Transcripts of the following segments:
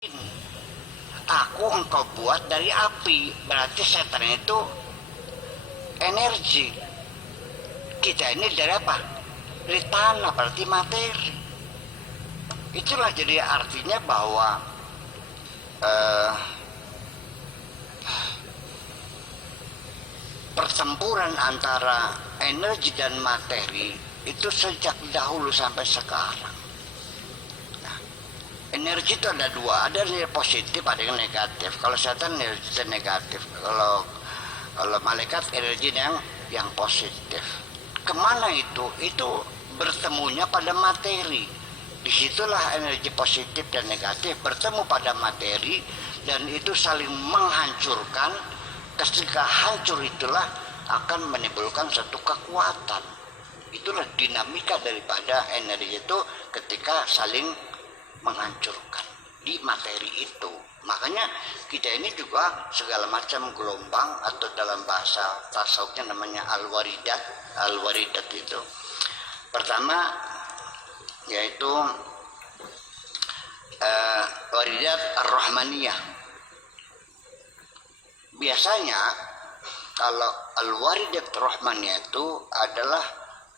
Aku engkau buat dari api, berarti setan itu energi. Kita ini dari apa? Dari tanah, berarti materi. Itulah jadi artinya bahwa pertempuran antara energi dan materi itu sejak dahulu sampai sekarang. Nah, energi itu ada dua, ada yang positif, ada yang negatif. Kalau setan energi negatif, kalau malaikat energi yang positif. Kemana itu? Itu bertemunya pada materi. Disitulah energi positif dan negatif bertemu pada materi, dan itu saling menghancurkan. Ketika hancur itulah akan menimbulkan satu kekuatan. Itulah dinamika daripada energi itu ketika saling menghancurkan di materi itu. Makanya kita ini juga segala macam gelombang, atau dalam bahasa tasawufnya namanya al-waridat. Al-waridat itu pertama yaitu waridat ar-rahmaniyah. Biasanya kalau al-waridat rahmaniyah itu adalah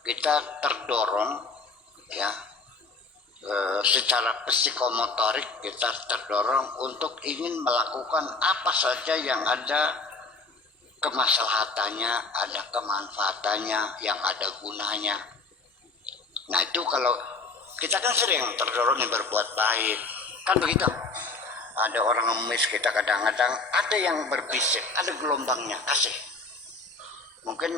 kita terdorong, ya, secara psikomotorik kita terdorong untuk ingin melakukan apa saja yang ada kemaslahatannya, ada kemanfaatannya, yang ada gunanya. Nah itu kalau kita kan sering terdorong berbuat baik, kan begitu. Ada orang ngemis kita, kadang-kadang ada yang berbisik, ada gelombangnya, kasih. Mungkin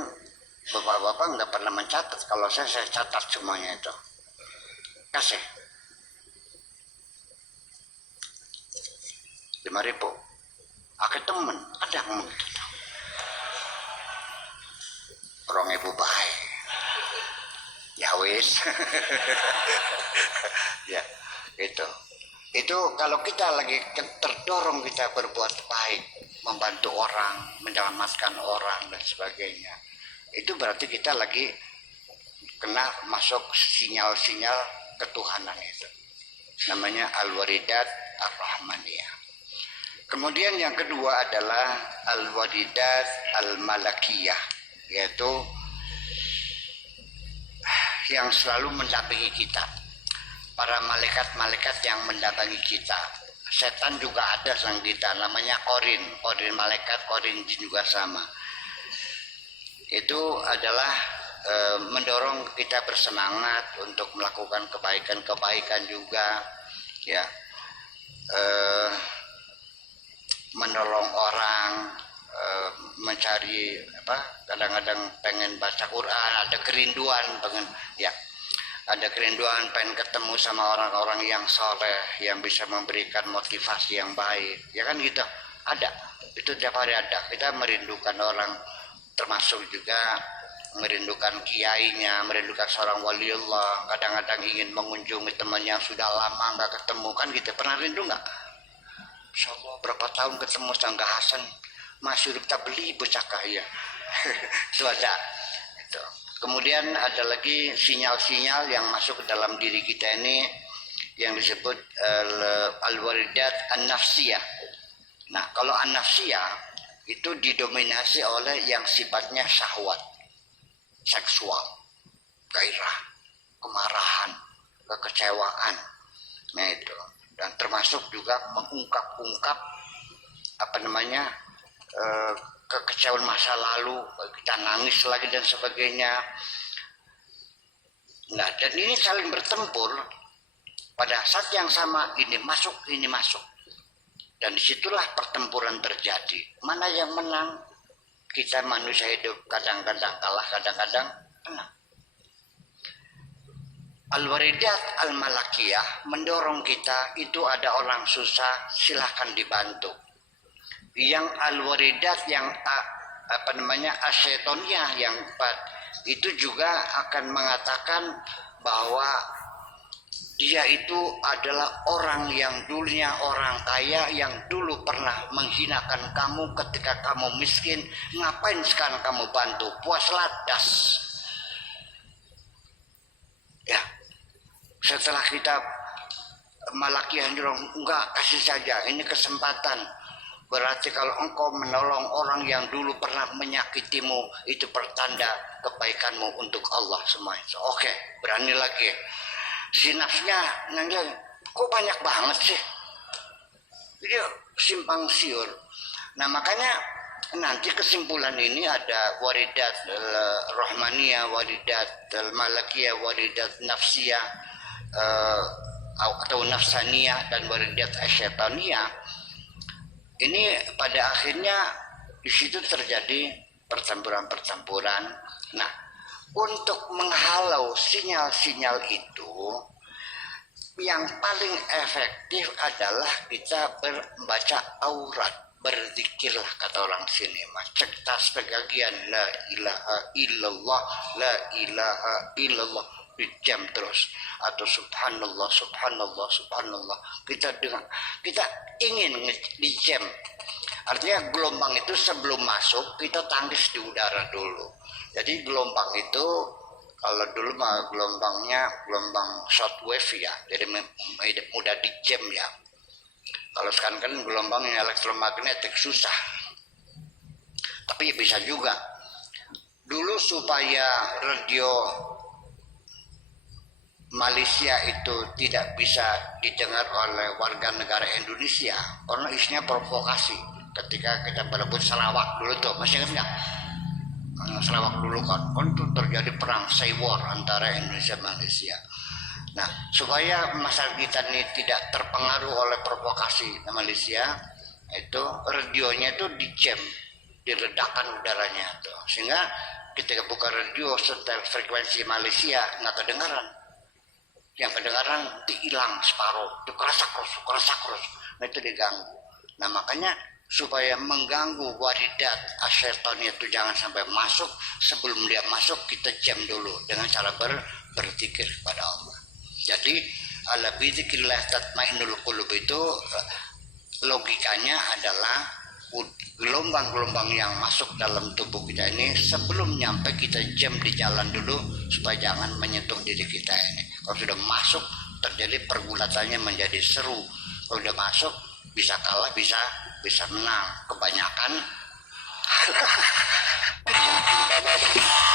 bapak-bapak nggak pernah mencatat, kalau saya catat semuanya itu. Kasih 5.000. Aku temen, ada yang ngomong gitu. Orang ibu baik. Ya wis. Ya, itu kalau kita lagi terdorong kita berbuat baik, membantu orang, menyelamatkan orang dan sebagainya, itu berarti kita lagi kena masuk sinyal-sinyal ketuhanan itu. Namanya al-waridat ar-rahmaniyah. Kemudian yang kedua adalah al-waridat al-malakiyah, yaitu yang selalu mendampingi kita. Para malaikat-malaikat yang mendampingi kita. Setan juga ada sang kita, namanya korin malaikat, korin jin juga sama. Itu adalah mendorong kita bersemangat untuk melakukan kebaikan juga, ya, menolong orang, mencari kadang-kadang pengen baca Quran, ada kerinduan pengen, ya, ada kerinduan pengen ketemu sama orang-orang yang soleh, yang bisa memberikan motivasi yang baik, ya kan gitu. Ada, itu tiap hari ada. Kita merindukan orang, termasuk juga merindukan kiainya, merindukan seorang waliullah. Kadang-kadang ingin mengunjungi teman yang sudah lama nggak ketemu, kan gitu. Pernah rindu nggak? Insya Allah berapa tahun ketemu Sangga Hasan, masih kita beli bocah kaya. Itu ada. Itu. Kemudian ada lagi sinyal-sinyal yang masuk ke dalam diri kita ini yang disebut al-waridat an-nafsiyah. Nah, kalau an-nafsiyah itu didominasi oleh yang sifatnya syahwat, seksual, gairah, kemarahan, kekecewaan. Nah itu, dan termasuk juga mengungkap-ungkap kekecewaan masa lalu, kita nangis lagi dan sebagainya. Nah, dan ini saling bertempur. Pada saat yang sama ini masuk, dan disitulah pertempuran terjadi. Mana yang menang? Kita manusia hidup kadang-kadang kalah, kadang-kadang menang. Al-waridat al-malakiyah mendorong kita, itu ada orang susah, silahkan dibantu. Yang al-waridat yang asyatoniyah yang itu juga akan mengatakan bahwa dia itu adalah orang yang dulunya orang kaya, yang dulu pernah menghinakan kamu ketika kamu miskin. Ngapain sekarang kamu bantu? Puaslah das. Ya, setelah kita Malakiyah enggak, kasih saja, ini kesempatan. Berarti kalau engkau menolong orang yang dulu pernah menyakitimu, itu pertanda kebaikanmu untuk Allah semua. Oke, berani lagi. Sinapsnya nanti kok banyak banget sih. Dia simpang siur. Nah makanya nanti kesimpulan ini ada waridat rohmaniyah, waridat malakiyah, waridat nafsiyah atau nafsaniyah, dan waridat asyaitaniyah. Ini pada akhirnya di situ terjadi pertempuran-pertempuran. Nah, untuk menghalau sinyal-sinyal itu, yang paling efektif adalah kita membaca aurat, berzikirlah kata orang sini. Cekta sebagian la ilaha illallah, la ilaha illallah di jam terus, atau subhanallah subhanallah subhanallah. Kita ingin di jam, artinya gelombang itu sebelum masuk kita tangkis di udara dulu. Jadi gelombang itu kalau dulu mah gelombangnya gelombang shortwave ya, jadi mudah di jam ya. Kalau sekarang kan gelombang elektromagnetik susah, tapi bisa juga. Dulu supaya radio Malaysia itu tidak bisa didengar oleh warga negara Indonesia karena isinya provokasi. Ketika kita berebut Sarawak dulu tuh, masih ingat nggak? Sarawak dulu kan itu terjadi perang Saywar antara Indonesia dan Malaysia. Nah, supaya masyarakat kita ini tidak terpengaruh oleh provokasi Malaysia, itu radionya itu dijam, diledakkan udaranya tuh, sehingga ketika buka radio setel frekuensi Malaysia nggak kedengaran. Yang kedengaran hilang separuh, itu kerasa kerus, nah itu diganggu. Nah makanya supaya mengganggu waridat asyaitan itu jangan sampai masuk, sebelum dia masuk kita jam dulu dengan cara berzikir kepada Allah. Jadi ala bizikrillah tatmainnul qulub itu logikanya adalah gelombang-gelombang yang masuk dalam tubuh kita ini sebelum nyampe kita jam di jalan dulu supaya jangan menyentuh diri kita ini. Kalau sudah masuk terjadi pergulatannya menjadi seru. Kalau sudah masuk bisa kalah, bisa menang. Kebanyakan